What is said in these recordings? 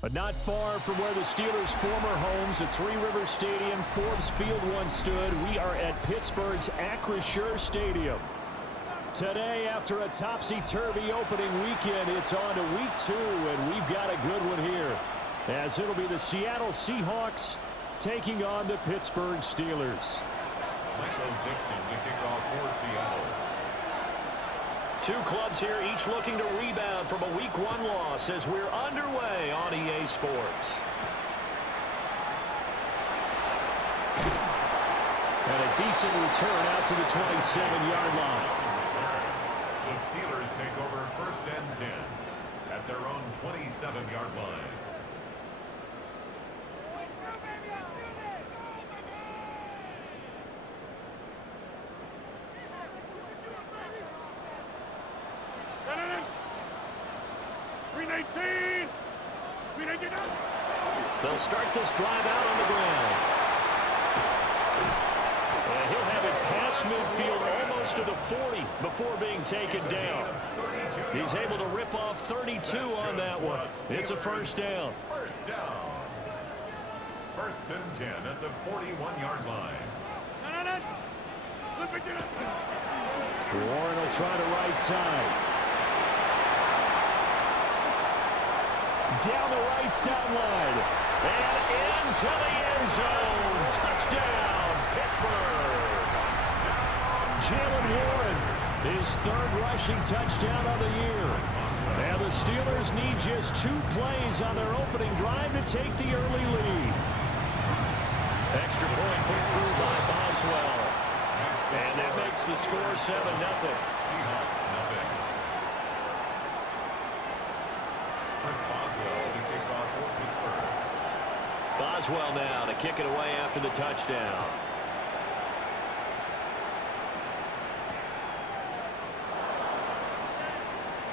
But not far from where the Steelers' former homes at Three Rivers Stadium, Forbes Field once stood, we are at Pittsburgh's Acrisure Stadium. Today, after a topsy-turvy opening weekend, it's on to week 2, and we've got a good one here, as it'll be the Seattle Seahawks taking on the Pittsburgh Steelers. Michael Dixon to kick off for Seattle. Two clubs here, each looking to rebound from a Week 1 loss as we're underway on EA Sports. And a decent return out to the 27-yard line. The Steelers take over 1st and 10 at their own 27-yard line. They'll start this drive out on the ground. And he'll have it past midfield almost to the 40 before being taken down. He's able to rip off 32 on that one. It's a first down. First down. 1st and 10 at the 41-yard line. Warren will try the right side. Down the right sideline. And into the end zone. Touchdown, Pittsburgh. Jalen Warren, his 3rd rushing touchdown of the year. And the Steelers need just 2 plays on their opening drive to take the early lead. Extra point put through by Boswell. And that makes the score 7-0. Seahawks, nothing. Chris Boswell to kick off for Pittsburgh. Boswell now to kick it away after the touchdown.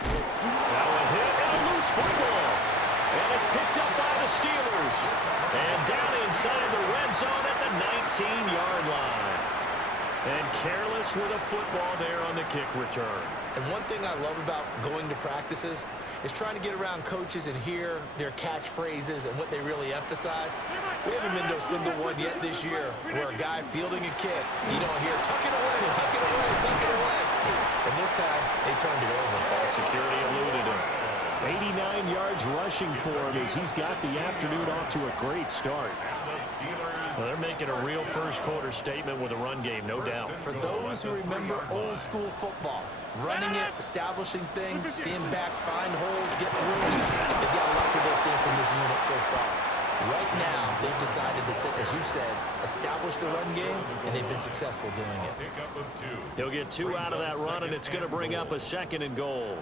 Now a hit and a loose football. And it's picked up by the Steelers. And down inside the red zone at the 19-yard line. And careless with a football there on the kick return. And one thing I love about going to practices is trying to get around coaches and hear their catchphrases and what they really emphasize. We haven't been to a single one yet this year where a guy fielding a kick, you don't hear, tuck it away, tuck it away, tuck it away. And this time, they turned it over. Ball security eluded him. 89 yards rushing for him as he's got the afternoon off to a great start. Well, they're making a real first-quarter statement with a run game, no doubt. For those who remember old-school football, running it, establishing things, seeing backs find holes, get through, they've got a lot what they're seeing from this unit so far. Right now, they've decided to, as you said, establish the run game, and they've been successful doing it. He'll get 2 out of that run, and it's going to bring up a 2nd and goal.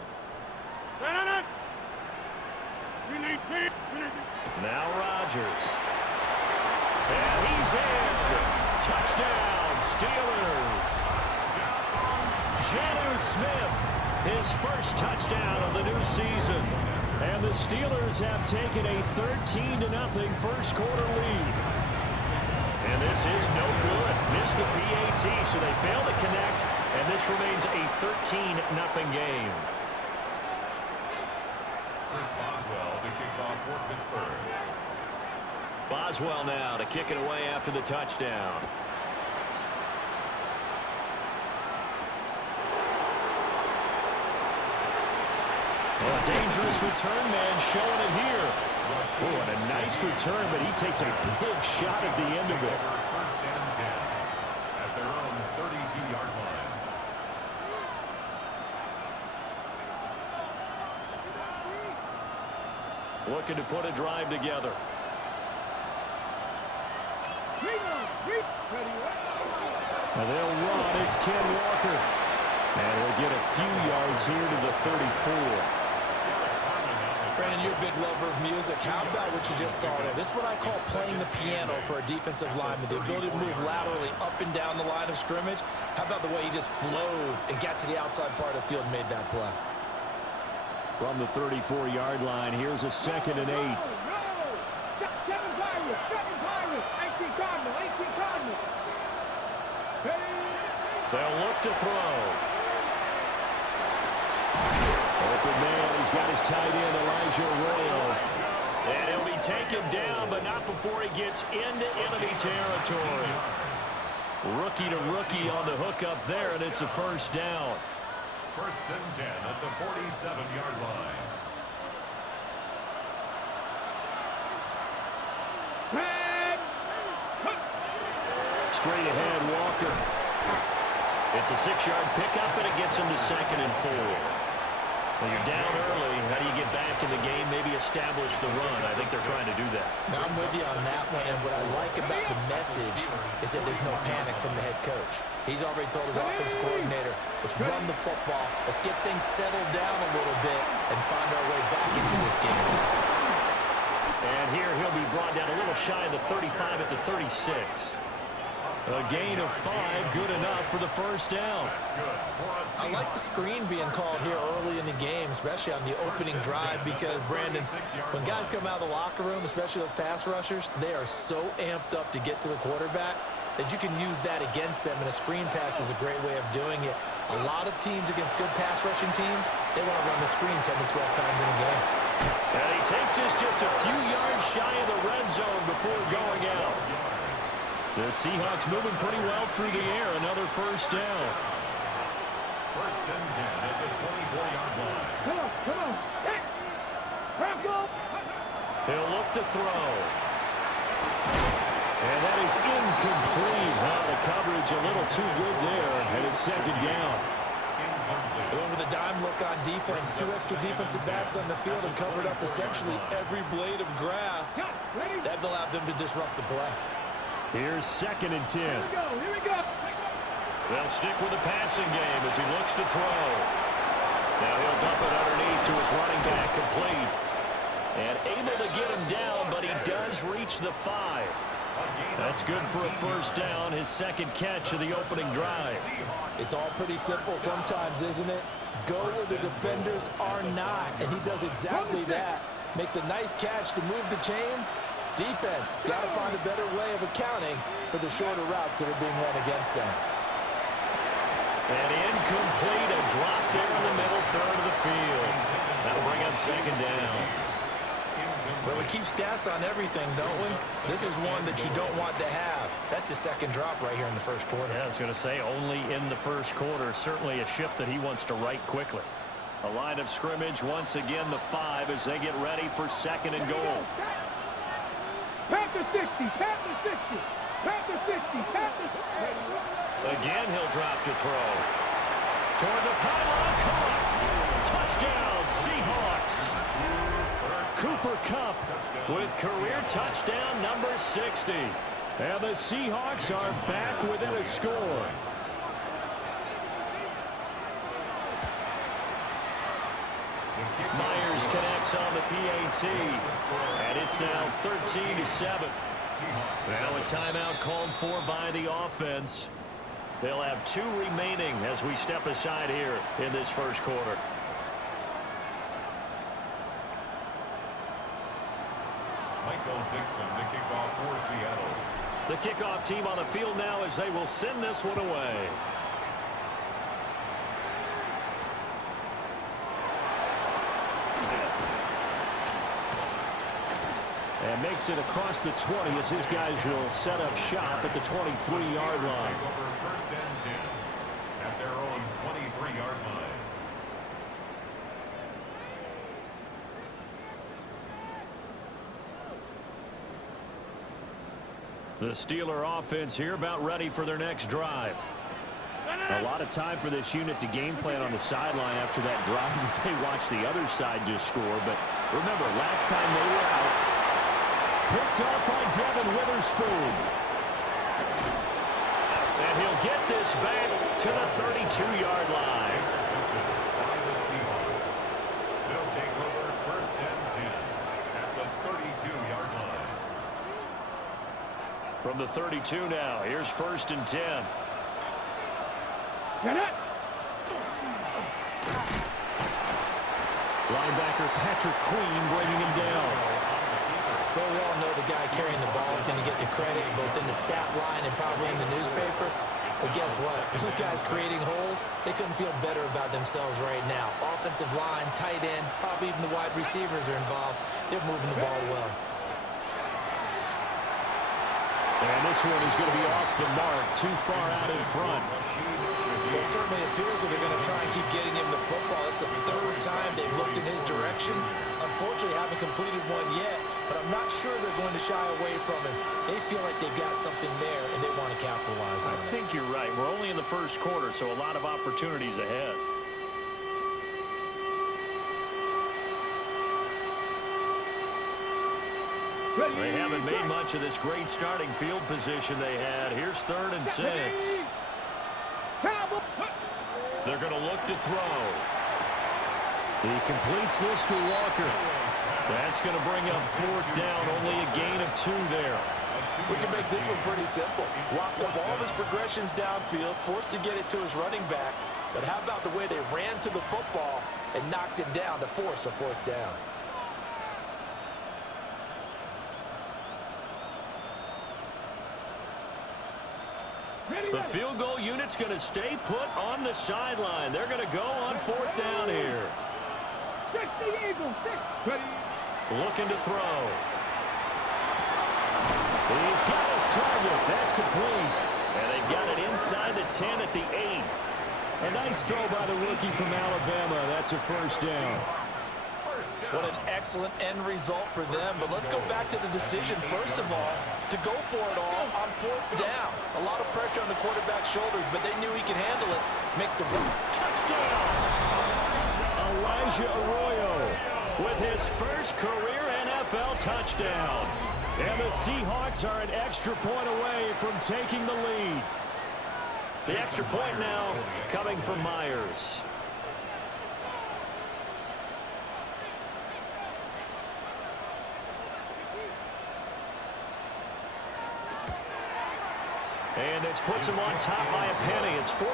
Now Rodgers. And he's in. Touchdown, Steelers. Jonnu Smith, his first touchdown of the new season. And the Steelers have taken a 13-0 first-quarter lead. And this is no good. Missed the PAT, so they fail to connect, and this remains a 13-0 game. Chris Boswell to kick off for Pittsburgh. Boswell now to kick it away after the touchdown. Well, a dangerous return man showing it here. Oh, and a nice return, but he takes a big shot at the end of it. 1st and 10 at their own 32-yard line. Looking to put a drive together. And they'll run. It's Ken Walker. And he'll get a few yards here to the 34. Brandon, you're a big lover of music. How about what you just saw there? This is what I call playing the piano for a defensive lineman. The ability to move laterally up and down the line of scrimmage. How about the way he just flowed and got to the outside part of the field and made that play? From the 34-yard line, here's a 2nd and 8. They'll look to throw. Open man, he's got his tight end, Elijah Arroyo. And he'll taken down, but not before he gets into enemy territory. Rookie to rookie on the hook up there, and it's a first down. First and 10 at the 47-yard line. Straight ahead, Walker. It's a 6-yard pickup, and it gets him to 2nd and 4. When you're down early, how do you get back in the game, maybe establish the run? I think they're trying to do that. Now, I'm with you on that one, and what I like about the message is that there's no panic from the head coach. He's already told his offensive coordinator, let's run the football, let's get things settled down a little bit and find our way back into this game. And here he'll be brought down a little shy of the 35 at the 36. A gain of 5, good enough for the first down. I like the screen being called here early in the game, especially on the opening drive, because, Brandon, when guys come out of the locker room, especially those pass rushers, they are so amped up to get to the quarterback that you can use that against them, and a screen pass is a great way of doing it. A lot of teams against good pass rushing teams, they want to run the screen 10 to 12 times in a game. And he takes this just a few yards shy of the red zone before going out. The Seahawks moving pretty well through the air. Another first down. First and 10 at the 24-yard line. Come on. Hey. He'll look to throw. And that is incomplete. The coverage a little too good there, and it's 2nd down. Going with a dime look on defense. 2 extra defensive backs on the field and covered up essentially every blade of grass. That allowed them to disrupt the play. Here's 2nd and 10. Here we go. They'll stick with the passing game as he looks to throw. Now he'll dump it underneath to his running back, complete. And able to get him down, but he does reach the 5. That's good for a first down, his 2nd catch of the opening drive. It's all pretty simple sometimes, isn't it? Go where the defenders are not, and he does exactly that. Makes a nice catch to move the chains. Defense, got to find a better way of accounting for the shorter routes that are being run against them. And incomplete, a drop there in the middle third of the field. That'll bring up 2nd down. Well, we keep stats on everything, don't we? This is one that you don't want to have. That's his 2nd drop right here in the first quarter. Yeah, I was going to say, only in the first quarter. Certainly a ship that he wants to right quickly. A line of scrimmage, once again, the 5 as they get ready for 2nd and goal. Panther 60, Panther 60, Panther 60, Panther 60. Again, he'll drop to throw. Toward the pylon, caught. Touchdown, Seahawks. Cooper Kupp with career touchdown number 60. And the Seahawks are back within a score. Myers connects on the PAT. And it's now 13-7. Now a timeout called for by the offense. They'll have 2 remaining as we step aside here in this first quarter. Michael Dixon, the kickoff for Seattle. The kickoff team on the field now as they will send this one away. And makes it across the 20 as his guys will set up shop at the 23-yard line. Over first and 10 at their own 23-yard line. The Steeler offense here about ready for their next drive. A lot of time for this unit to game plan on the sideline after that drive that they watched the other side just score. But remember, last time they were out, picked up by Devin Witherspoon. And he'll get this back to the 32-yard line. By the Seahawks. They'll take over first and 10 at the 32-yard line. From the 32 now, here's first and 10. Linebacker Patrick Queen bringing him down. Well, we all know the guy carrying the ball is going to get the credit both in the stat line and probably in the newspaper. But guess what? Those guys creating holes, they couldn't feel better about themselves right now. Offensive line, tight end, probably even the wide receivers are involved. They're moving the ball well. And this one is going to be off the mark, too far out in front. Well, it certainly appears that they're going to try and keep getting him the football. It's the third time they've looked in his direction. Unfortunately, haven't completed one yet, but I'm not sure they're going to shy away from him. They feel like they've got something there, and they want to capitalize on it. I think you're right. We're only in the first quarter, so a lot of opportunities ahead. They haven't made much of this great starting field position they had. Here's 3rd and 6. They're going to look to throw. He completes this to Walker. That's going to bring up 4th down. Only a gain of 2 there. We can make this one pretty simple. Lock up all of his progressions downfield, forced to get it to his running back. But how about the way they ran to the football and knocked it down to force a 4th down? The field goal unit's going to stay put on the sideline. They're going to go on 4th down here. Looking to throw. He's got his target. That's complete. And they've got it inside the 10 at the 8. A nice throw by the rookie from Alabama. That's a 1st down. What an excellent end result for them. But let's go back to the decision, first of all, to go for it all on 4th down. A lot of pressure on the quarterback's shoulders, but they knew he could handle it. Makes the run. Touchdown! Elijah Arroyo With his first career NFL touchdown. And the Seahawks are an extra point away from taking the lead. The extra point now coming from Myers. And this puts him on top by a penny. It's 14-13.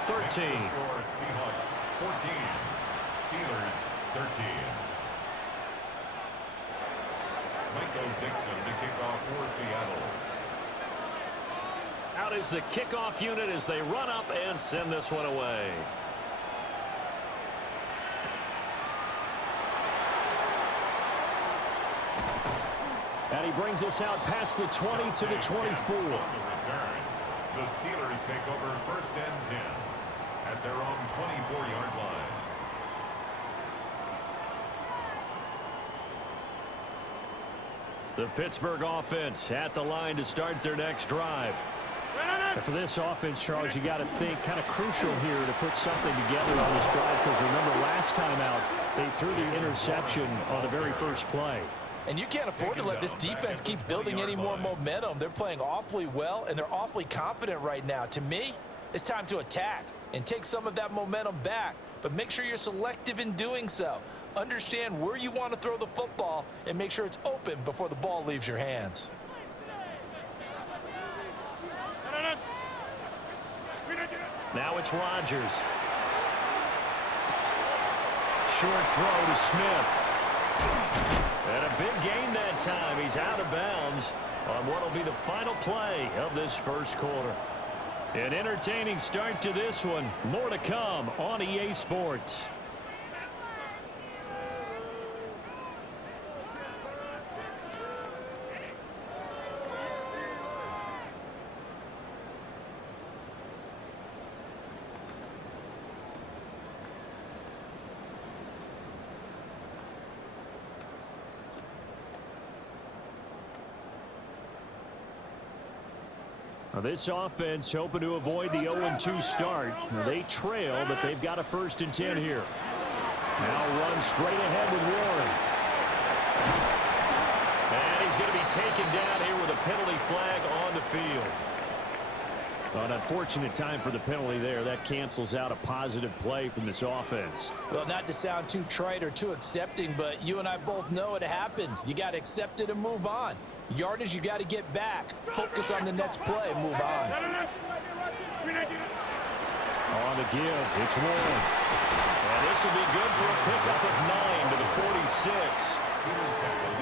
Seahawks 14, Steelers 13. Michael Dixon to kick off for Seattle. Out is the kickoff unit as they run up and send this one away. And he brings us out past the 20 to the 24. The Steelers take over 1st and 10 at their own 24-yard line. The Pittsburgh offense at the line to start their next drive. For this offense, Charles, you got to think kind of crucial here to put something together on this drive, because remember last time out they threw the interception on the very first play. And you can't afford to let this defense keep building any more momentum. They're playing awfully well, and they're awfully confident right now. To me, it's time to attack and take some of that momentum back. But make sure you're selective in doing so. Understand where you want to throw the football and make sure it's open before the ball leaves your hands. Now it's Rodgers. Short throw to Smith. And a big gain that time. He's out of bounds on what will be the final play of this first quarter. An entertaining start to this one. More to come on EA Sports. Now this offense hoping to avoid the 0-2 start. Now they trail, but they've got a 1st and 10 here. Now run straight ahead with Warren. And he's going to be taken down here with a penalty flag on the field. An unfortunate time for the penalty there. That cancels out a positive play from this offense. Well, not to sound too trite or too accepting, but you and I both know it happens. You got to accept it and move on. Yardage, you got to get back. Focus on the next play and move on. On the give, it's Warren. And this will be good for a pickup of 9 to the 46.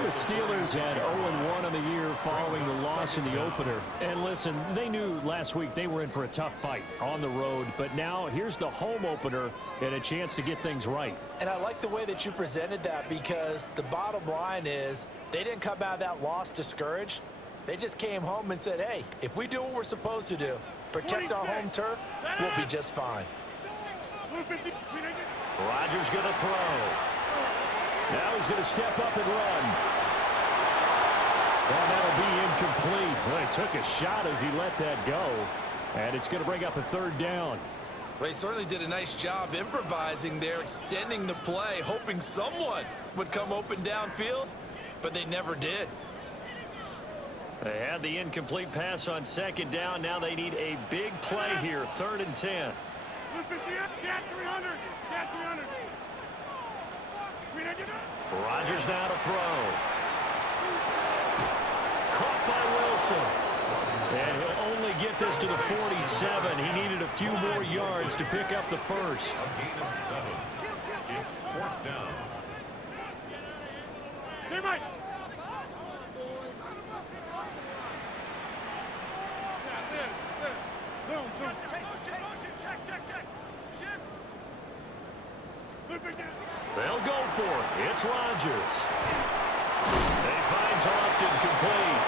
The Steelers had 0-1 on the year following the loss in the opener. And listen, they knew last week they were in for a tough fight on the road. But now here's the home opener and a chance to get things right. And I like the way that you presented that, because the bottom line is they didn't come out of that loss discouraged. They just came home and said, hey, if we do what we're supposed to do, protect our home turf, we'll be just fine. Rodgers going to throw. Now he's going to step up and run. And that'll be incomplete. Well, he took a shot as he let that go. And it's going to bring up a third down. Well, he certainly did a nice job improvising there, extending the play, hoping someone would come open downfield, but they never did. They had the incomplete pass on second down. Now they need a big play here, 3rd and 10. Rodgers now to throw. Caught by Wilson. And he'll only get this to the 47. He needed a few more yards to pick up the first. A gain of 7. It's 4th down. Hey, Mike. They'll go for it. It's Rodgers. He finds Austin complete.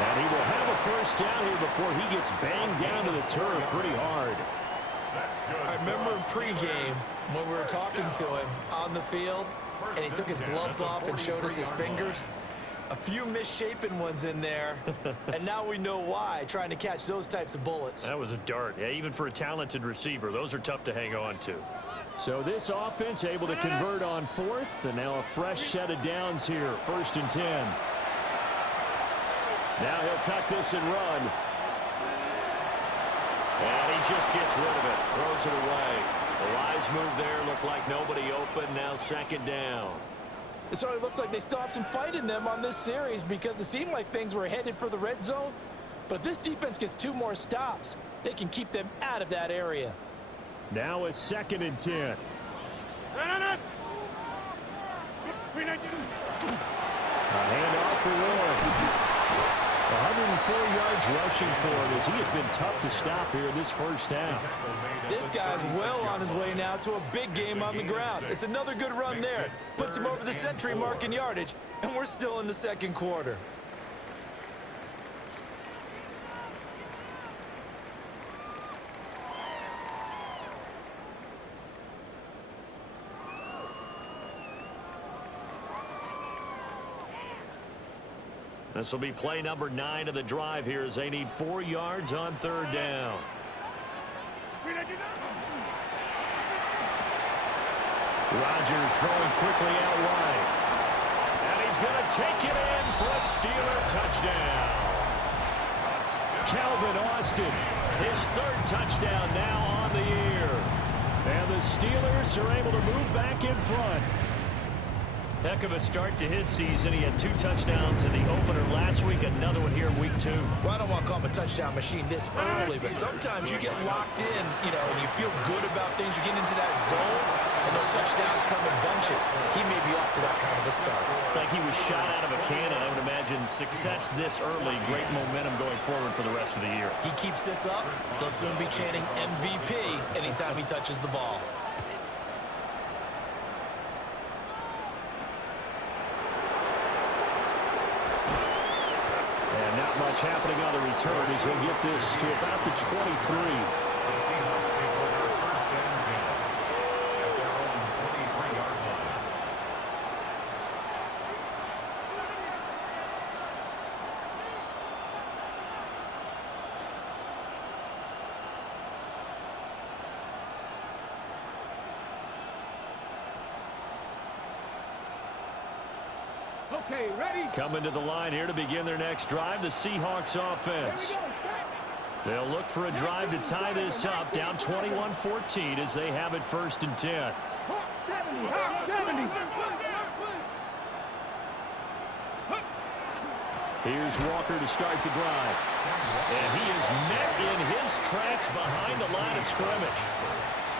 And he will have a first down here before he gets banged down to the turf pretty hard. I remember in pregame when we were talking to him on the field, and he took his gloves off and showed us his fingers. A few misshapen ones in there, and now we know why, trying to catch those types of bullets. That was a dart. Yeah, even for a talented receiver, those are tough to hang on to. So this offense able to convert on 4th, and now a fresh set of downs here, 1st and 10. Now he'll tuck this and run. And he just gets rid of it, throws it away. The wise move there, looked like nobody open, now 2nd down. It certainly looks like they still have some fight in them on this series because it seemed like things were headed for the red zone. But if this defense gets 2 more stops, they can keep them out of that area. Now a 2nd and 10. A handoff for Warren. 104 yards rushing for him as he has been tough to stop here in this first half. This guy's well on his way now to a big game on the ground. It's another good run there. Puts him over the century mark in yardage, and we're still in the 2nd quarter. This will be play number 9 of the drive here as they need 4 yards on 3rd down. Rodgers throwing quickly out wide. And he's going to take it in for a Steeler touchdown. Calvin Austin, his 3rd touchdown now on the year. And the Steelers are able to move back in front. Heck of a start to his season. He had 2 touchdowns in the opener last week, another one here in week 2. Well, I don't want to call him a touchdown machine this early, but sometimes you get locked in, and you feel good about things. You get into that zone, and those touchdowns come in bunches. He may be off to that kind of a start. It's like he was shot out of a cannon. I would imagine success this early, great momentum going forward for the rest of the year. He keeps this up, they'll soon be chanting MVP anytime he touches the ball. Not much happening on the return as he'll get this to about the 23. The Seahawks take over 1st and 10 at their own 23-yard line. Okay, ready? Coming to the line here to begin their next drive, the Seahawks offense. They'll look for a drive to tie this up, down 21-14 as they have it 1st and 10. 70. Here's Walker to start the drive. And he is met in his tracks behind the line of scrimmage.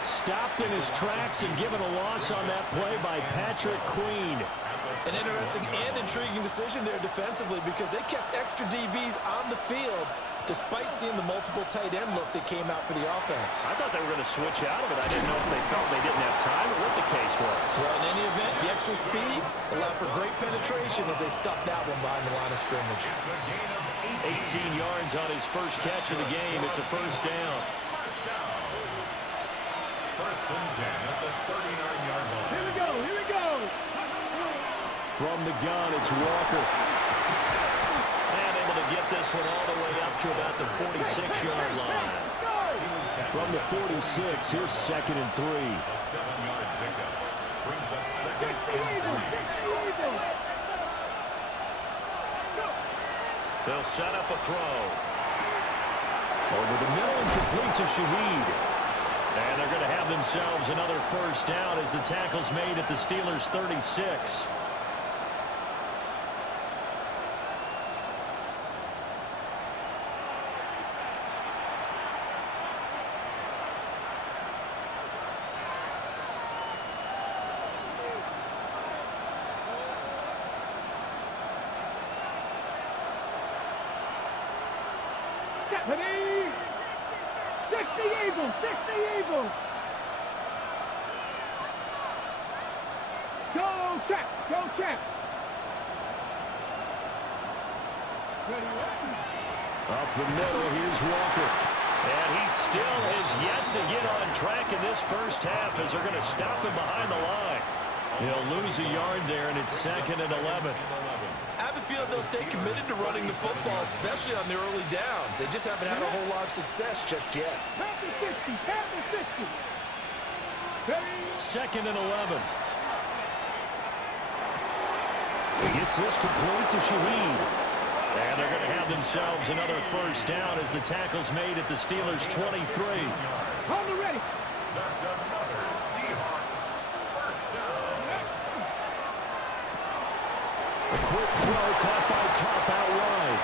Stopped in his tracks and given a loss on that play by Patrick Queen. An interesting and intriguing decision there defensively because they kept extra DBs on the field despite seeing the multiple tight end look that came out for the offense. I thought they were going to switch out of it. I didn't know if they felt they didn't have time or what the case was. Well, in any event, the extra speed allowed for great penetration as they stuffed that one behind the line of scrimmage. 18 yards on his first catch of the game. It's a first down. First and 10 at the 39-yard line. Here we go, here we go. From the gun, it's Walker. And able to get this one all the way up to about the 46-yard line. From the 46, here's 2nd and 3. A 7-yard pickup brings up 2nd and 3. They'll set up a throw. Over the middle and complete to Shaheed. And they're going to have themselves another first down as the tackle's made at the Steelers' 36. Ready? 60 Eagles, 60 Eagles. Go check, go check. Ready, ready. Up the middle, here's Walker. And he still has yet to get on track in this first half as they're going to stop him behind the line. He'll lose a yard there, and it's 2nd and 11. I have a feeling they'll stay committed to running the football, especially on the early downs. They just haven't had a whole lot of success just yet. Pat the 60, pat the 60. Ready? 2nd and 11. Gets this complete to Shaheed. And they're going to have themselves another first down as the tackle's made at the Steelers' 23. Hold it ready. That's another Seahawks first down. A quick throw caught by Cobb out wide.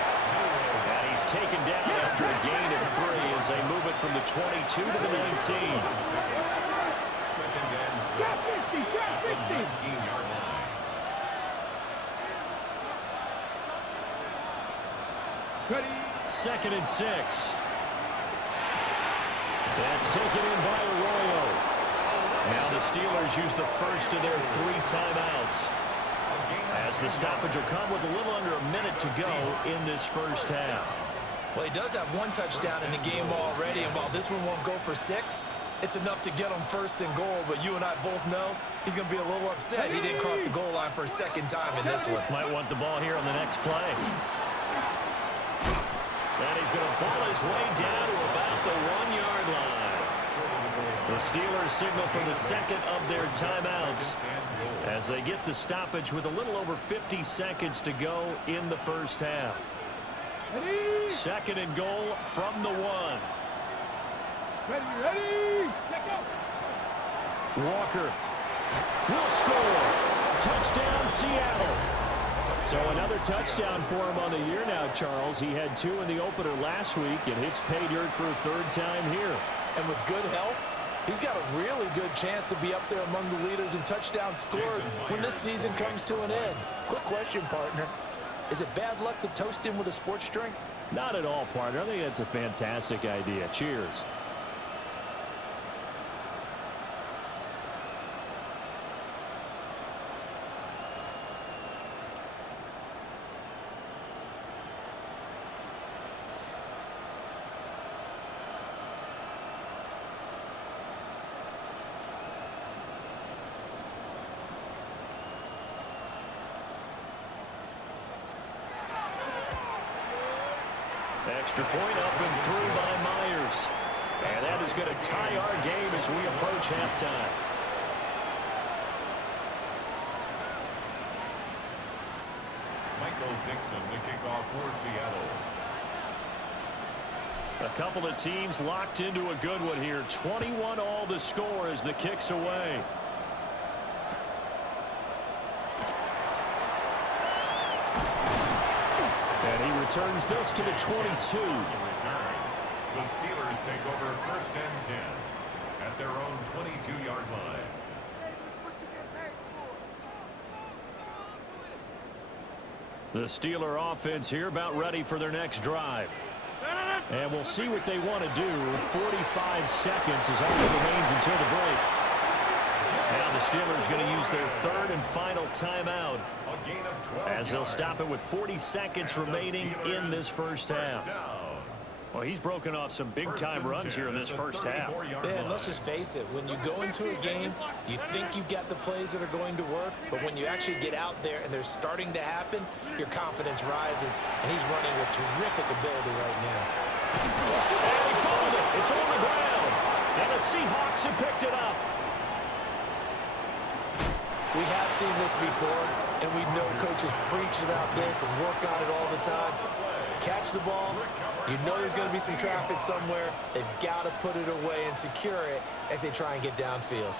And he's taken down after a gain of 3 as they move it from the 22 to the 19. 2nd and 6 Trap 50, trap at the 50. 19-yard line. Ready? 2nd and 6. That's taken in by Arroyo. Now the Steelers use the first of their 3 timeouts, as the stoppage will come with a little under a minute to go in this first half. Well, he does have 1 touchdown in the game already, and while this one won't go for 6, it's enough to get him 1st and goal. But you and I both know he's going to be a little upset he didn't cross the goal line for a 2nd time in this one. Might want the ball here on the next play. And he's going to ball his way down to about the 1-yard line. The Steelers signal for the 2nd of their timeouts as they get the stoppage with a little over 50 seconds to go in the first half. Ready? 2nd and goal from the 1. Ready, ready. Let go. Walker will score. Touchdown, Seattle. So another touchdown for him on the year now, Charles. He had 2 in the opener last week and hits pay dirt for a 3rd time here. And with good health, he's got a really good chance to be up there among the leaders in touchdowns scored when this season comes to an end. Quick question, partner. Is it bad luck to toast him with a sports drink? Not at all, partner. I think that's a fantastic idea. Cheers. Extra point up and through by Myers. And that is going to tie our game as we approach halftime. Michael Dixon to kick off for Seattle. A couple of teams locked into a good one here. 21 all the score as the kick's away. And he returns this to the 22. The Steelers take over 1st and 10 at their own 22-yard line. The Steeler offense here about ready for their next drive. And we'll see what they want to do. 45 seconds is all that remains until the break. Now the Steelers going to use their third and final timeout as they'll stop it with 40 seconds remaining in this first half. Well, he's broken off some big-time runs here in this first half. Yeah, and let's just face it. When you go into a game, you think you've got the plays that are going to work, but when you actually get out there and they're starting to happen, your confidence rises, and he's running with terrific ability right now. And he fumbled it. It's on the ground. And the Seahawks have picked it up. We have seen this before, and we know coaches preach about this and work on it all the time. Catch the ball. You know there's going to be some traffic somewhere. They've got to put it away and secure it as they try and get downfield.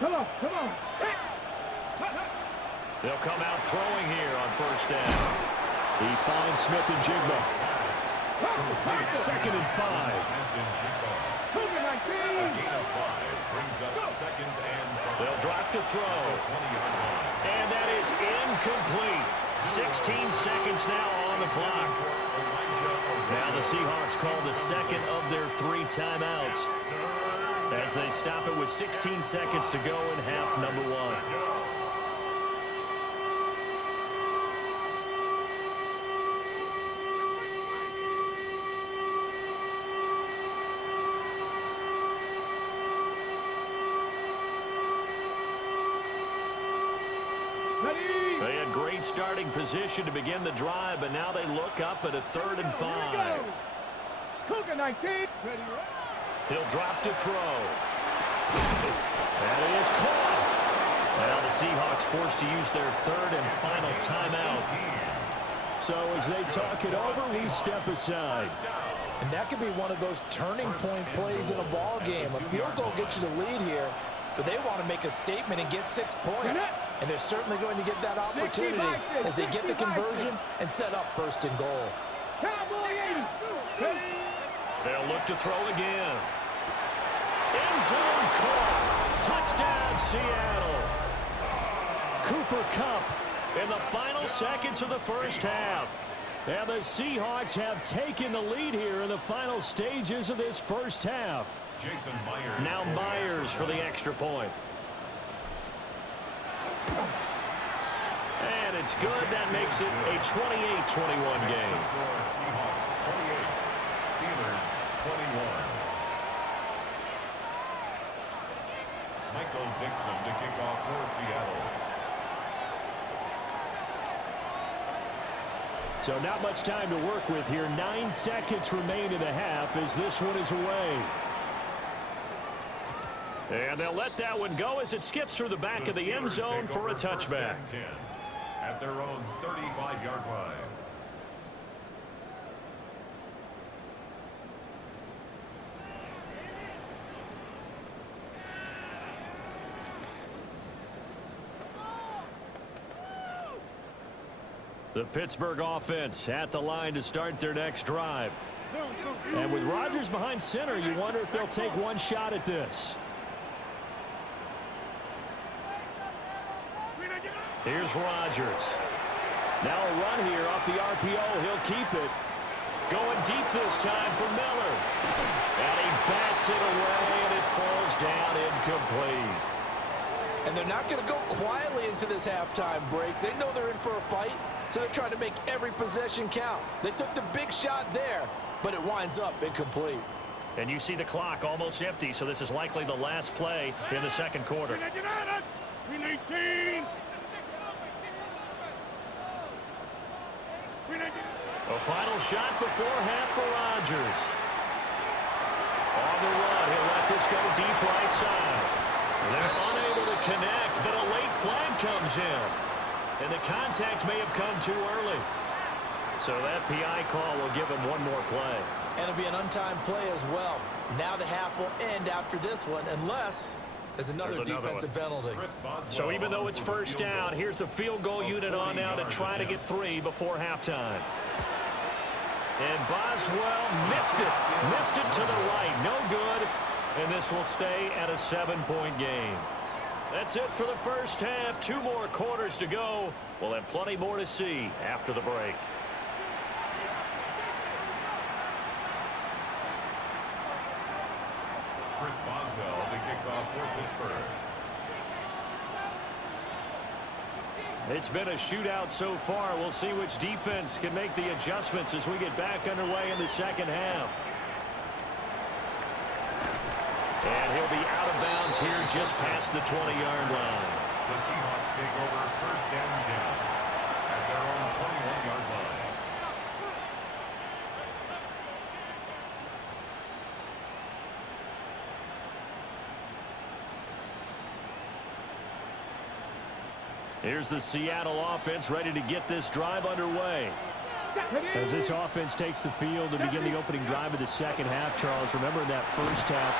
Come on, come on. They'll come out throwing here on first down. He finds Smith and Jigba. 2nd and 5. They'll drop to throw. And that is incomplete. 16 seconds now on the clock. Now the Seahawks call the second of their 3 timeouts as they stop it with 16 seconds to go in half number 1. They had great starting position to begin the drive, but now they look up at a 3rd and 5. Cougar 19. He'll drop to throw. And it is caught. Now the Seahawks forced to use their 3rd and final timeout. So as they talk it over, we step aside. And that could be one of those turning point plays in a ball game. A field goal gets you the lead here, but they want to make a statement and get 6 points. And they're certainly going to get that opportunity as they get the conversion and set up 1st and goal. They'll look to throw again. End zone caught. Touchdown, Seattle. Cooper Kupp in the final seconds of the first half. And the Seahawks have taken the lead here in the final stages of this first half. Now Myers for the extra point. And it's good. That makes it a 28-21 game. Seahawks 28, Steelers 21. Michael Dixon to kick off for Seattle. So not much time to work with here. 9 seconds remain in the half as this one is away. And they'll let that one go as it skips through the back of the end zone for a touchback. At their own 35-yard line. The Pittsburgh offense at the line to start their next drive. And with Rodgers behind center, you wonder if they'll take one shot at this. Here's Rodgers. Now a run here off the RPO. He'll keep it. Going deep this time for Miller. And he bats it away, and it falls down incomplete. And they're not going to go quietly into this halftime break. They know they're in for a fight, so they're trying to make every possession count. They took the big shot there, but it winds up incomplete. And you see the clock almost empty, so this is likely the last play in the second quarter. A final shot before half for Rodgers. On the run, he'll let this go deep right side. They're unable to connect, but a late flag comes in. And the contact may have come too early. So that PI call will give him one more play. And it'll be an untimed play as well. Now the half will end after this one, unless there's another defensive penalty. So even though it's first down, here's the field goal unit on now to try to get 3 before halftime. And Boswell missed it. Missed it to the right. No good. and this will stay at a 7-point game. That's it for the first half. 2 more quarters to go. We'll have plenty more to see after the break. Chris Boswell, the kickoff for Pittsburgh. It's been a shootout so far. We'll see which defense can make the adjustments as we get back underway in the second half. And he'll be out of bounds here just past the 20-yard line. The Seahawks take over first and 10 at their own 21-yard line. Here's the Seattle offense ready to get this drive underway. As this offense takes the field to begin the opening drive of the second half, Charles, remember in that first half,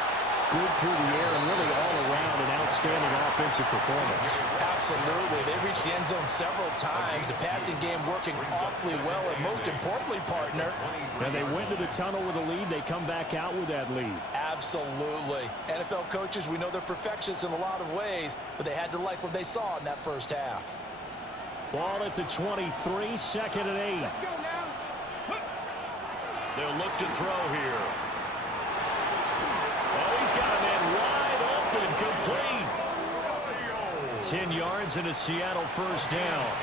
good through the air and really all around an outstanding offensive performance. Absolutely. They reached the end zone several times. The passing game working awfully well, and most importantly, partner. And they went to the tunnel with a lead. They come back out with that lead. Absolutely. NFL coaches, we know they're perfectionists in a lot of ways, but they had to like what they saw in that first half. Ball at the 23, 2nd and 8. They'll look to throw here. Oh, he's got a man wide open, complete. 10 yards and a Seattle first down.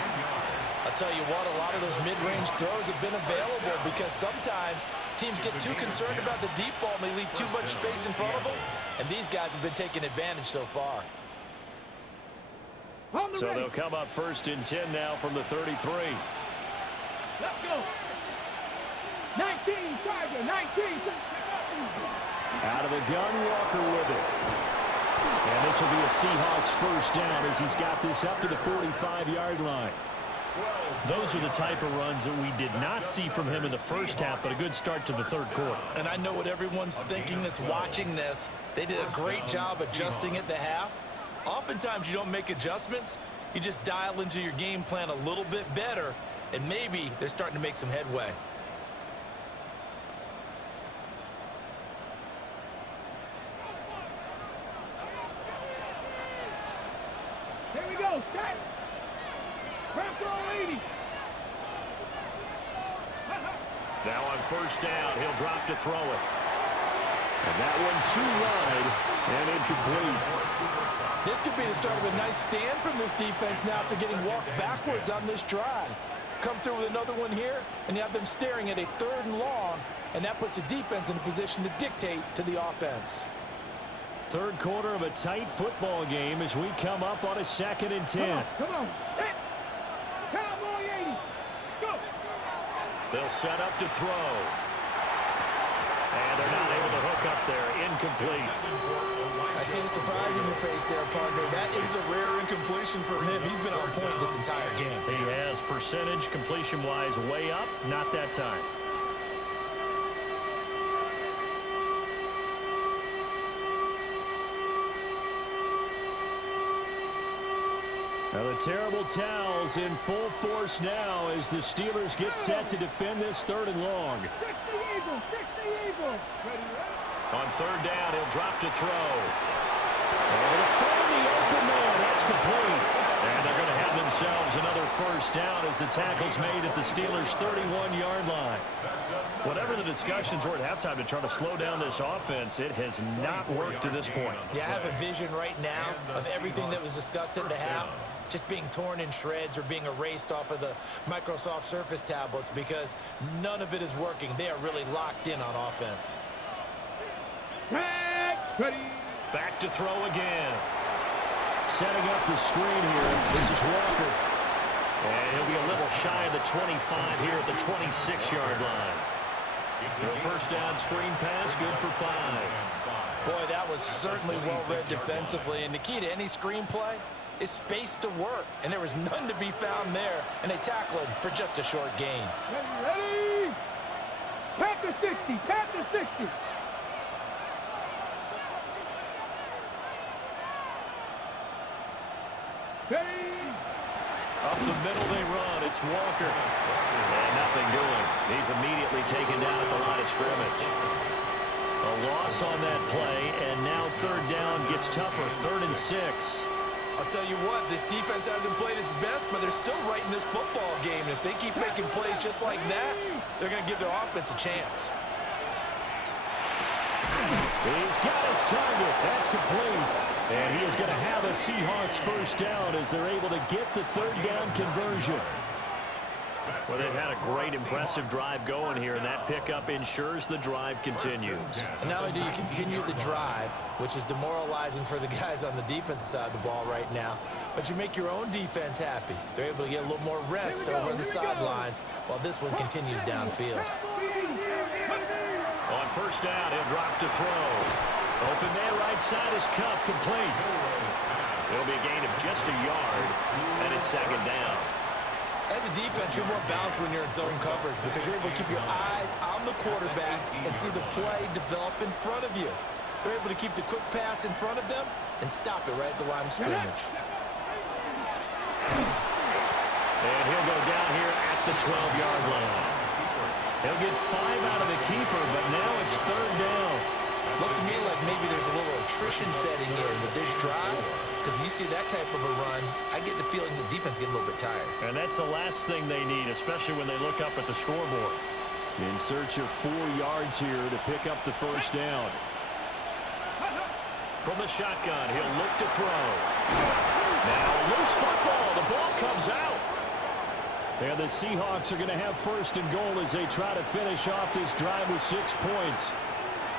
I'll tell you what, a lot of those mid-range throws have been available because sometimes teams get too concerned about the deep ball and they leave too much space in front of them, and these guys have been taking advantage so far. So they'll come up first and 10 now from the 33. Let's go. 19, Tiger, 19. Out of the gun, Walker with it. And this will be a Seahawks first down as he's got this up to the 45-yard line. Those are the type of runs that we did not see from him in the first half, but a good start to the third quarter. And I know what everyone's thinking that's watching this. They did a great job adjusting at the half. Oftentimes you don't make adjustments. You just dial into your game plan a little bit better, and maybe they're starting to make some headway. Here we go, set. Press all 80. Now on first down, he'll drop to throw it. And that one too wide and incomplete. This could be the start of a nice stand from this defense now after getting walked backwards on this drive. Come through with another one here, and you have them staring at a 3rd and long, and that puts the defense in a position to dictate to the offense. Third quarter of a tight football game as we come up on a 2nd and 10. Come on. Set. Cowboy 80. Go. They'll set up to throw. And they're not able to hook up there. Incomplete. I see the surprise in your face there, partner. That is a rare incompletion from him. He's been on point this entire game. He has percentage completion-wise way up. Not that time. Now the terrible towels in full force now as the Steelers get set to defend this 3rd and long. 60 Eagle. 60 Eagle. On third down, he'll drop to throw. And to find the open man, that's complete. And they're going to have themselves another first down as the tackle's made at the Steelers' 31-yard line. Whatever the discussions were at halftime to try to slow down this offense, it has not worked to this point. Yeah, I have a vision right now of everything that was discussed at the half just being torn in shreds or being erased off of the Microsoft Surface tablets because none of it is working. They are really locked in on offense. Ready. Back to throw again. Setting up the screen here. This is Walker. And he'll be a little shy of the 25 here at the 26-yard line. The first down screen pass, good for 5. Boy, that was certainly well-read defensively, and the key to any screenplay is space to work, and there was none to be found there, and they tackle him for just a short gain. Ready. Tap the 60. Tap the 60. Ready. Up the middle they run. It's Walker. And nothing doing. He's immediately taken down at the line of scrimmage. A loss on that play, and now third down gets tougher. 3rd and 6. I'll tell you what, this defense hasn't played its best, but they're still right in this football game. And if they keep making plays just like that, they're going to give their offense a chance. He's got his target. That's complete. And he is going to have a Seahawks first down as they're able to get the third down conversion. Well, they've had a great, impressive drive going here, and that pickup ensures the drive continues. And not only do you continue the drive, which is demoralizing for the guys on the defensive side of the ball right now, but you make your own defense happy. They're able to get a little more rest over on the sidelines while this one continues downfield. On first down, he'll drop to throw. Open man right side is Cup, complete. It'll be a gain of just a yard, and it's 2nd down. As a defense, you're more balanced when you're in zone coverage because you're able to keep your eyes on the quarterback and see the play develop in front of you. They're able to keep the quick pass in front of them and stop it right at the line of scrimmage. And he'll go down here at the 12-yard line. He'll get 5 out of the keeper, but now it's 3rd down. Looks to me like maybe there's a little attrition setting in with this drive. Because when you see that type of a run, I get the feeling the defense getting a little bit tired. And that's the last thing they need, especially when they look up at the scoreboard. In search of 4 yards here to pick up the first down. From the shotgun, he'll look to throw. Now loose football. The ball comes out. And the Seahawks are going to have 1st and goal as they try to finish off this drive with 6 points.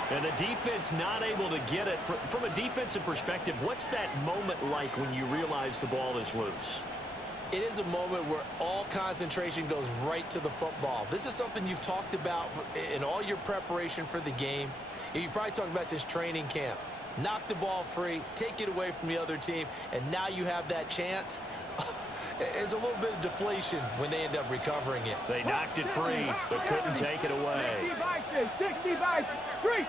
And the defense not able to get it. From a defensive perspective, what's that moment like when you realize the ball is loose? It is a moment where all concentration goes right to the football. This is something you've talked about in all your preparation for the game. You probably talked about since training camp. Knock the ball free, take it away from the other team, and now you have that chance. There's a little bit of deflation when they end up recovering it. They knocked it free, but couldn't take it away. 65, 3.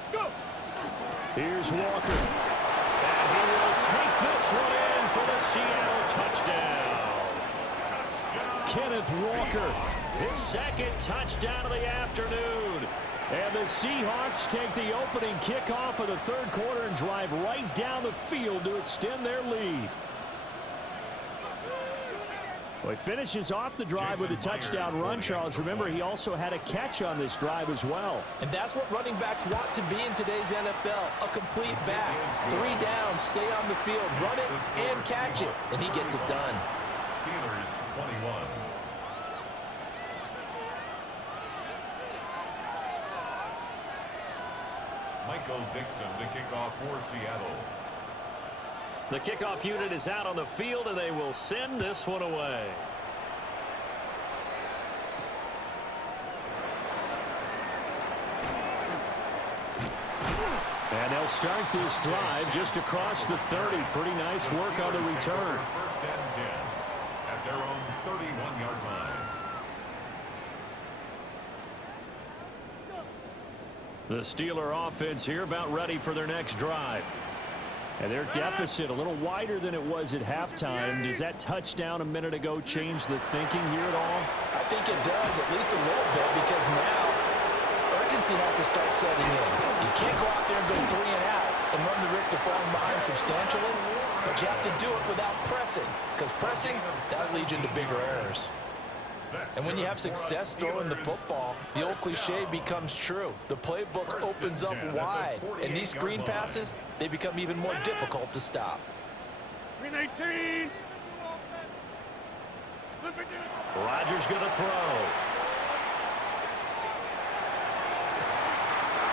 Let's go. Here's Walker. And he will take this one in for the Seattle touchdown. Kenneth Walker. His 2nd touchdown of the afternoon. And the Seahawks take the opening kickoff of the 3rd quarter and drive right down the field to extend their lead. Well, he finishes off the drive with a touchdown run, Charles. Remember, he also had a catch on this drive as well. And that's what running backs want to be in today's NFL, a complete back. 3 down, stay on the field, run it, and catch it. And he gets it done. Steelers 21. Michael Dixon to kick off for Seattle. The kickoff unit is out on the field, and they will send this one away. And they'll start this drive just across the 30. Pretty nice work on the return. 1st and 10 at their own 31-yard line. The Steeler offense here about ready for their next drive. And their deficit a little wider than it was at halftime. Does that touchdown a minute ago change the thinking here at all? I think it does, at least a little bit, because now urgency has to start setting in. You can't go out there and go 3 and out and run the risk of falling behind substantially, but you have to do it without pressing, because pressing, that leads into bigger errors. And when you have success throwing the football, the old cliche becomes true. The playbook opens up wide, and these screen passes, they become even more difficult to stop. 18. Rodgers going to throw.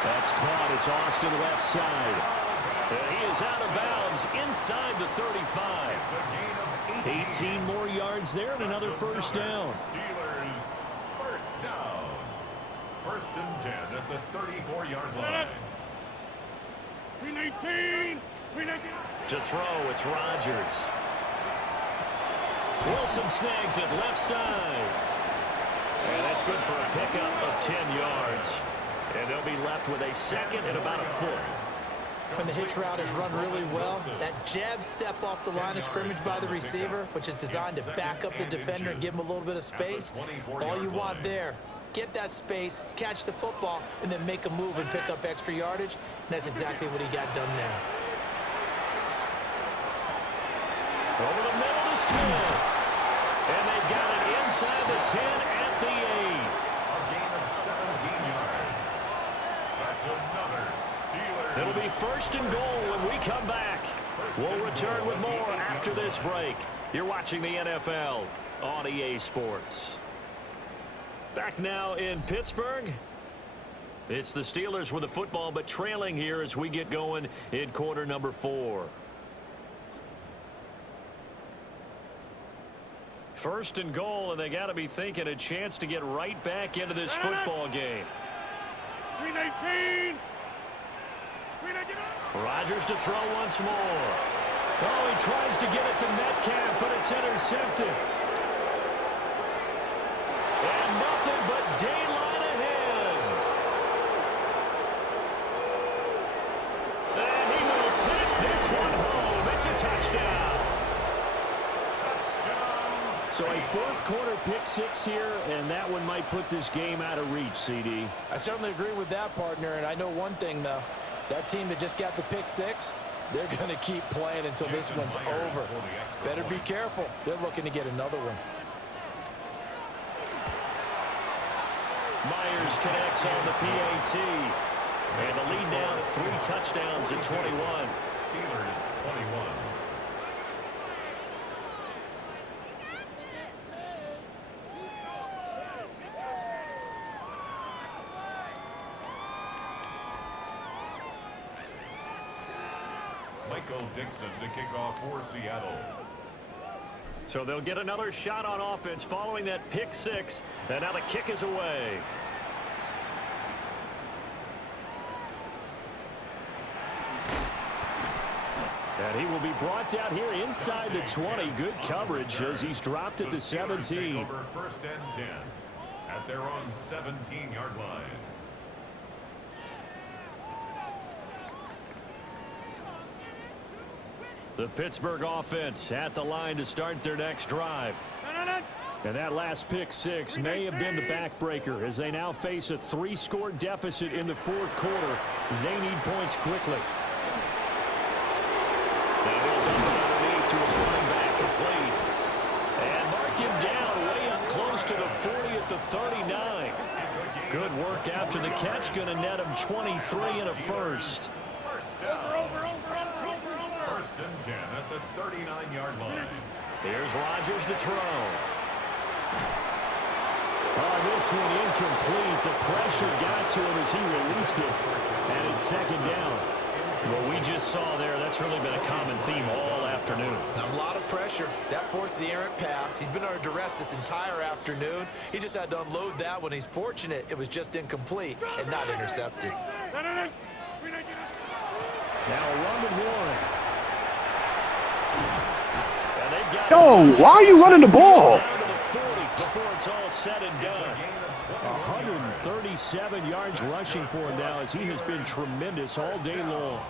That's caught. It's Austin left side. And he is out of bounds inside the 35. 18 more yards there and another first down. Steelers first down. 1st and 10 at the 34-yard line. 18. To throw, it's Rodgers. Wilson snags it left side. And that's good for a pickup of 10 yards. And they'll be left with a 2nd and about a foot. When the hitch route is run really well, that jab step off the line of scrimmage by the receiver, which is designed to back up the defender and give him a little bit of space, all you want there get that space, catch the football, and then make a move and pick up extra yardage. And that's exactly what he got done there. Over the middle to Smith. And they've got it inside the 10 at the 8. A gain of 17 yards. That's another Steelers. It'll be first and goal when we come back. We'll return with more after this break. You're watching the NFL on EA Sports. Back now in Pittsburgh. It's the Steelers with the football, but trailing here as we get going in quarter number 4. First and goal, and they got to be thinking a chance to get right back into this football game. 319. Rodgers to throw once more. Oh, he tries to get it to Metcalf, but it's intercepted. And nothing but daylight ahead. And he will take this one home. It's a touchdown. So a fourth quarter pick 6 here, and that one might put this game out of reach, CD. I certainly agree with that, partner, and I know one thing, though. That team that just got the pick 6, they're going to keep playing until this one's over. Better be careful. They're looking to get another one. Myers connects on the PAT. And the lead now to 3 touchdowns at 21. Steelers 21. Michael Dixon to kick off for Seattle. So they'll get another shot on offense following that pick 6. And now the kick is away. And he will be brought down here inside the 20. Good coverage as he's dropped at the 17. Over first and 10 at their own 17-yard line. The Pittsburgh offense at the line to start their next drive. And that last pick 6 may have been the backbreaker as they now face a 3-score deficit in the fourth quarter. They need points quickly. Now he'll dump it underneath to his running back complete. And mark him down way up close to the 40 at the 39. Good work after the catch. Going to net him 23 and a first. First and 10 at the 39-yard line. Here's Rodgers to throw. Oh, this one incomplete. The pressure got to him as he released it. And it's second down. What we just saw there, that's really been a common theme all afternoon. A lot of pressure. That forced the errant pass. He's been under duress this entire afternoon. He just had to unload that one. He's fortunate it was just incomplete and not intercepted. Now a run with Warren. Yo, why are you running the ball? Down to the 40 before it's all said and done. 137 yards rushing for him now as he has been tremendous all day long.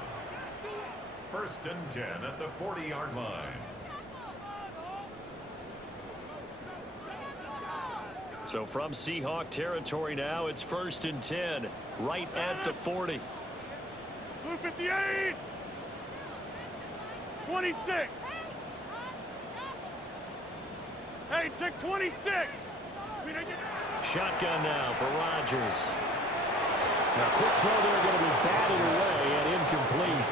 First and 10 at the 40-yard line. So from Seahawk territory now, it's first and 10, right at the 40. 258. 26. Hey, take 26. Shotgun now for Rodgers. Now, quick throw there, going to be batted away and incomplete.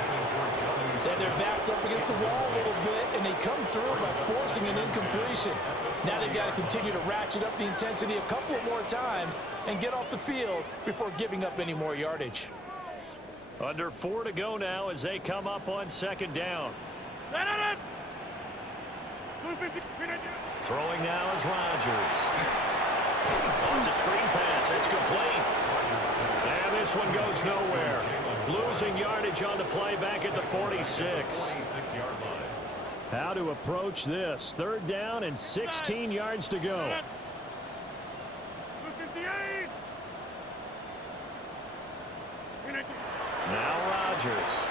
Then their back's up against the wall a little bit, and they come through by forcing an incompletion. Now they've got to continue to ratchet up the intensity a couple of more times and get off the field before giving up any more yardage. Under 4 to go now as they come up on second down. Throwing now is Rodgers. Oh, it's a screen pass. That's complete. And this one goes nowhere. Losing yardage on the play back at the 46. How to approach this. Third down and 16 yards to go. 258. Now Rodgers.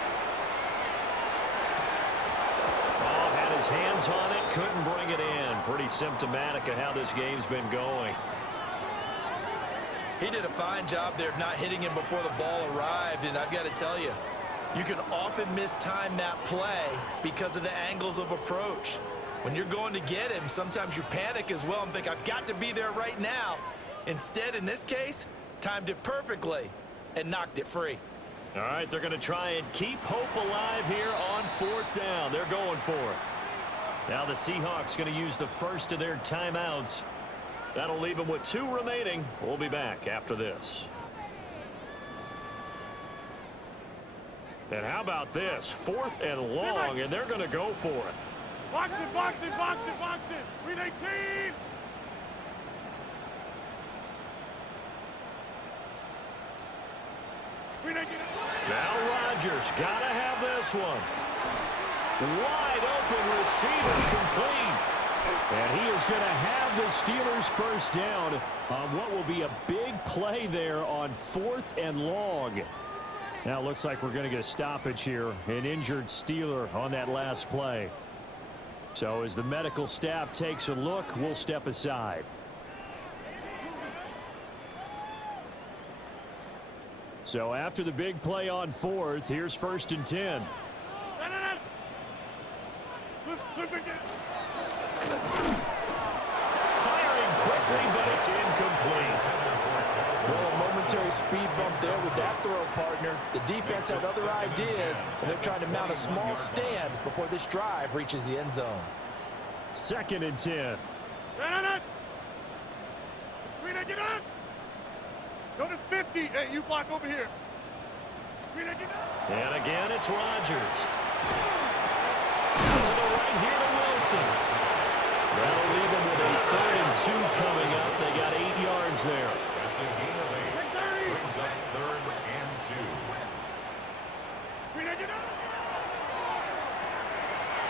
Oh, had his hands on it, couldn't bring it in. Pretty symptomatic of how this game's been going. He did a fine job there of not hitting him before the ball arrived, and I've got to tell you, you can often mistime that play because of the angles of approach. When you're going to get him, sometimes you panic as well and think, I've got to be there right now. Instead, in this case, timed it perfectly and knocked it free. All right, they're going to try and keep hope alive here on 4th down. They're going for it. Now the Seahawks going to use the first of their timeouts. That'll leave them with 2 remaining. We'll be back after this. And how about this? 4th and long, and they're going to go for it. Box it, box it, box it, box it. Green 18. Green 18. Now Rodgers got to have this one. Wide open receiver complete. And he is going to have the Steelers first down on what will be a big play there on 4th and long. Now it looks like we're going to get a stoppage here. An injured Steeler on that last play. So as the medical staff takes a look, we'll step aside. So after the big play on 4th, here's 1st and 10. Firing quickly, but it's incomplete. Well, a momentary speed bump there with that throw, partner. The defense had other ideas, and they're trying to mount a small stand before this drive reaches the end zone. 2nd and 10. Get up! Go to 50. Hey, you block over here. And again, it's Rodgers. Out to the right here to Wilson. That'll leave them with a 3rd and 2 coming up. They got 8 yards there. That's a gain of 8. Brings up 3rd and 2.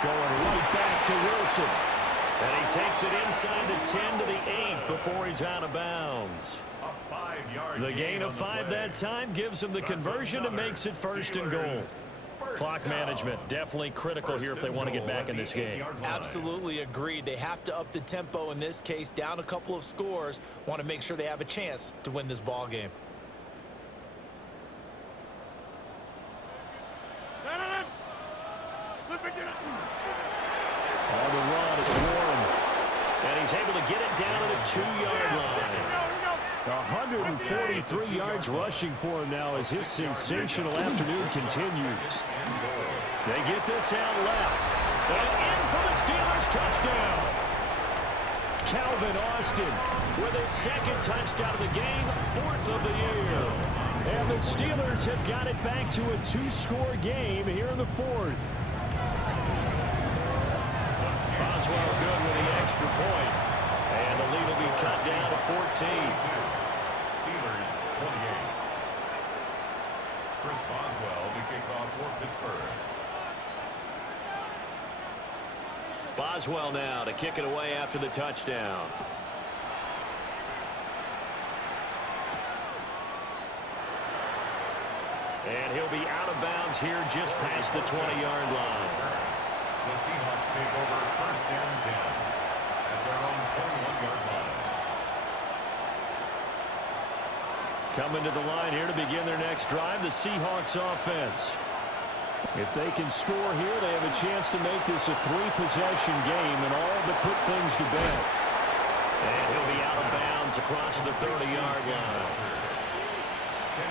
Going right back to Wilson. And he takes it inside the 10 to the 8 before he's out of bounds. A 5-yard The gain of 5 that time gives him the conversion and makes it 1st and goal. Clock management definitely critical here if they want to get back in this game. Absolutely agreed. They have to up the tempo in this case, down a couple of scores. Want to make sure they have a chance to win this ball game. On the run, it's Warren. And he's able to get it down to the 2-yard line. 143 yards rushing for him now as his sensational afternoon continues. They get this out left. And in for the Steelers touchdown. Calvin Austin with his 2nd touchdown of the game, 4th of the year. And the Steelers have got it back to a 2-score game here in the 4th. Boswell good with the extra point. And the lead will be cut down to 14. Steelers 28. Chris Boswell will be kicked off for Pittsburgh. Boswell now to kick it away after the touchdown. And he'll be out of bounds here just past the 20-yard line. The Seahawks take over 1st and 10 at their own 21-yard line. Coming to the line here to begin their next drive, the Seahawks offense. If they can score here, they have a chance to make this a 3-possession game and all but put things to bed. And he'll be out of bounds across the 30-yard line.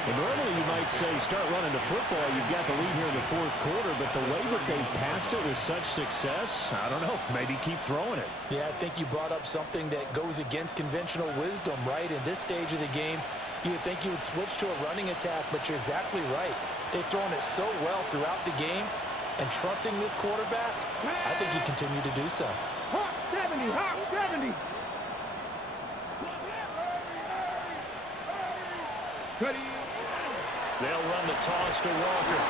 And normally you might say start running the football. You've got the lead here in the 4th quarter, but the way that they passed it with such success, I don't know, maybe keep throwing it. Yeah, I think you brought up something that goes against conventional wisdom, right? In this stage of the game, you would think you would switch to a running attack, but you're exactly right. They've thrown it so well throughout the game, and trusting this quarterback, I think you continue to do so. Hawk 70, Hawk 70. They'll run the toss to Walker.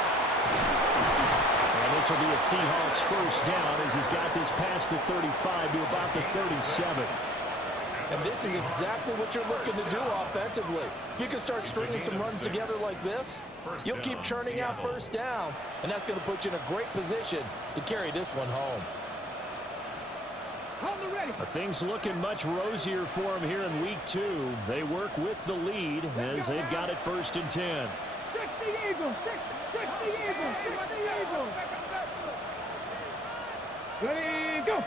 And this will be a Seahawks first down as he's got this past the 35 to about the 37. And this is exactly what you're looking to do offensively. If you can start stringing some runs together like this, you'll keep churning out first downs, and that's going to put you in a great position to carry this one home. Things looking much rosier for him here in week 2. They work with the lead as they've got it 1st and 10. 60 Eagles, 60 Eagles, 60 Eagles. Ready, go.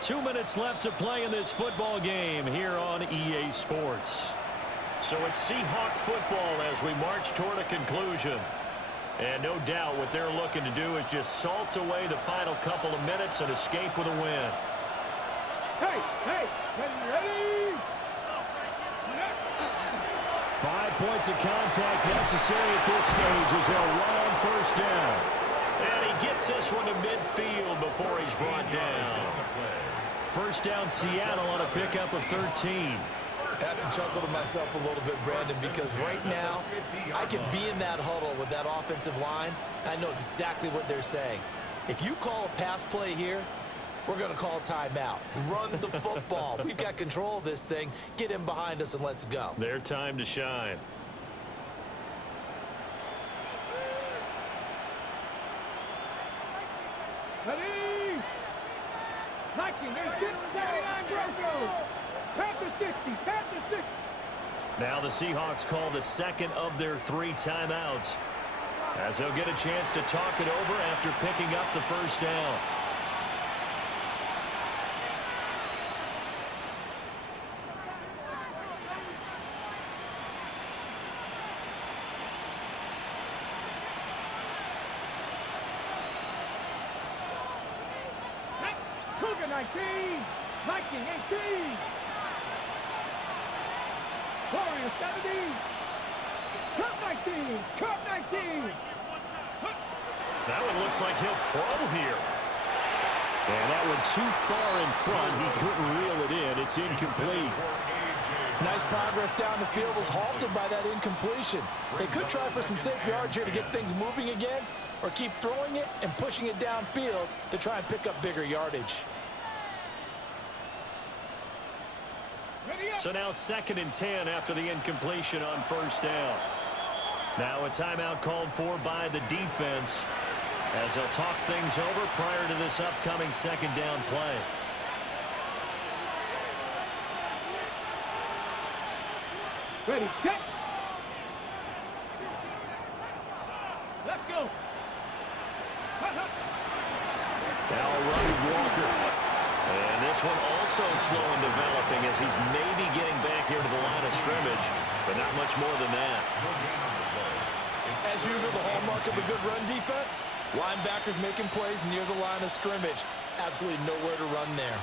2 minutes left to play in this football game here on EA Sports. So it's Seahawk football as we march toward a conclusion. And no doubt what they're looking to do is just salt away the final couple of minutes and escape with a win. Hey, ready? 5 points of contact necessary at this stage as they'll run on 1st down. And he gets this one to midfield before he's brought down. 1st down Seattle on a pickup of 13. I have to chuckle to myself a little bit, Brandon, because right now I can be in that huddle with that offensive line, and I know exactly what they're saying. If you call a pass play here, we're going to call timeout. Run the football. We've got control of this thing. Get him behind us and let's go. Their time to shine. Ready? 19, 79 Broncos. Panther 60, Panther 60. Now the Seahawks call the 2nd of their 3 timeouts as they'll get a chance to talk it over after picking up the 1st down. Cougar 19, 18. Warrior 70. Cup 19. Cup 19. That one looks like he'll throw here. And that one too far in front. He couldn't reel it in. It's incomplete. Nice progress down the field was halted by that incompletion. They could try for some safe yards here to get things moving again, or keep throwing it and pushing it downfield to try and pick up bigger yardage. So now 2nd and 10 after the incompletion on 1st down. Now a timeout called for by the defense as they'll talk things over prior to this upcoming 2nd down play. Ready, set. Let's go. Now a run with Walker. And this one also slow in developing as he's maybe getting back here to the line of scrimmage, but not much more than that. As usual, the hallmark of a good run defense, linebackers making plays near the line of scrimmage. Absolutely nowhere to run there.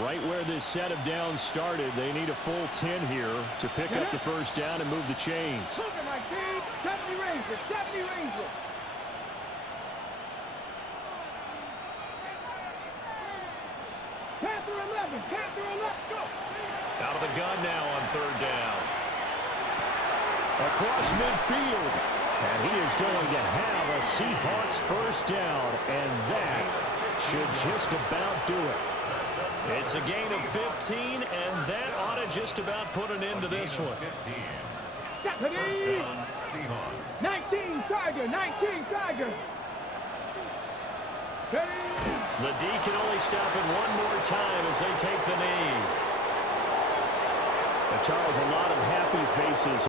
Right where this set of downs started, they need a full 10 here to pick up the 1st down and move the chains. 70 Rangers, 70 Rangers. Panther 11, go. Out of the gun now on 3rd down. Across midfield. And he is going to have a Seahawks 1st down, and that should just about do it. It's a gain of 15, and that ought to just about put an end to this one. 19 Tiger. The D can only stop it one more time as they take the knee. And Charles, a lot of happy faces